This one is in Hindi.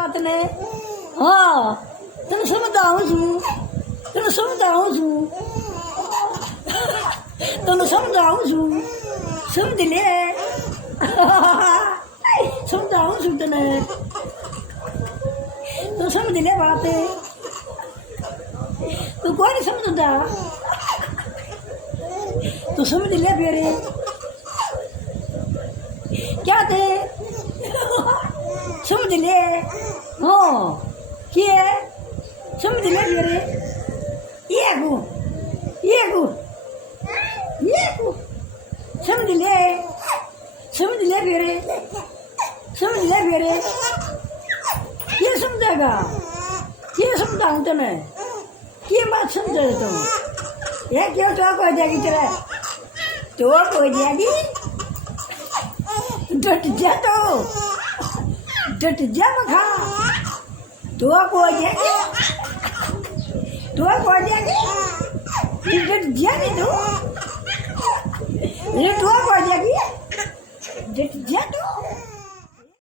વાત ને હા તને સમજાવું છું તને સમજાવું છું સમજી લે સમજાવું છું તને તું સમજી લે વાતે તું કોઈને સમજતા તું સમજી લે ફેરે क्या थे समझ ले हाँ क्या समझ ले मेरे ये को समझ ले मेरे ये समझेगा ये समझाऊँ तुम्हें ये बात समझे तुम ये क्यों तो हो जाएगी तेरा तो हो जाएगी डट जा मखा तो को जाएगी डट जा नहीं तो ये तो को जाएगी डट जा तो